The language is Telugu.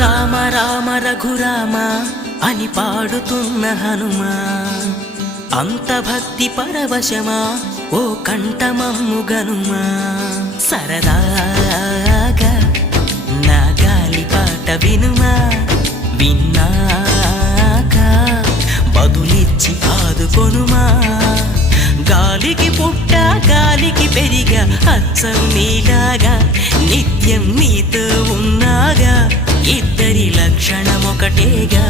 రామ రామ రఘురామ అని పాడుతున్న హనుమా, అంత భక్తి పరవశమా ఓ కంఠమమ్ము గనుమా. సరదాగా నా గాలి పాట వినుమా, విన్నాక బదులిచ్చి ఆదుకొనుమా. గాలికి పుట్ట గాలికి పెరిగా అచ్చం నీలాగా, నిత్యం నీతో ఉన్నాగా, ఇద్దరి లక్షణమొకటేగా.